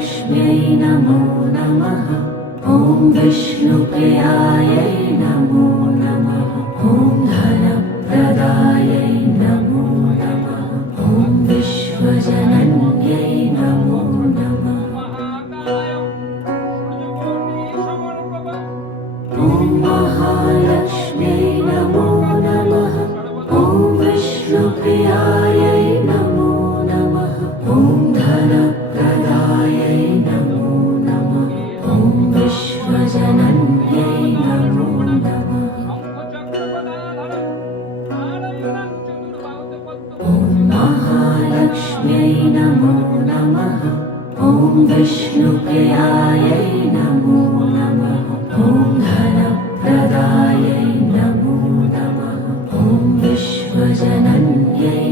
महालक्ष्म्यै नमो नमः। ॐ विष्णुप्रियायै नमो नमः। ॐ धनप्रदायै नमो नमः। ॐ विश्वजनन्यै नमो नमः। ॐ महालक्ष्म्यै नमो नमः। ॐ विष्णुप्रियायै नमो नमः। ॐ धनप्रदायै नमो नमः। ॐ विश्वजनन्यै नमो नमः। ॐ महालक्ष्म्यै नमो नमः। ॐ विष्णुप्रियायै नमो नमः। ॐ धनप्रदायै नमो नमः। ॐ विश्वजनन्यै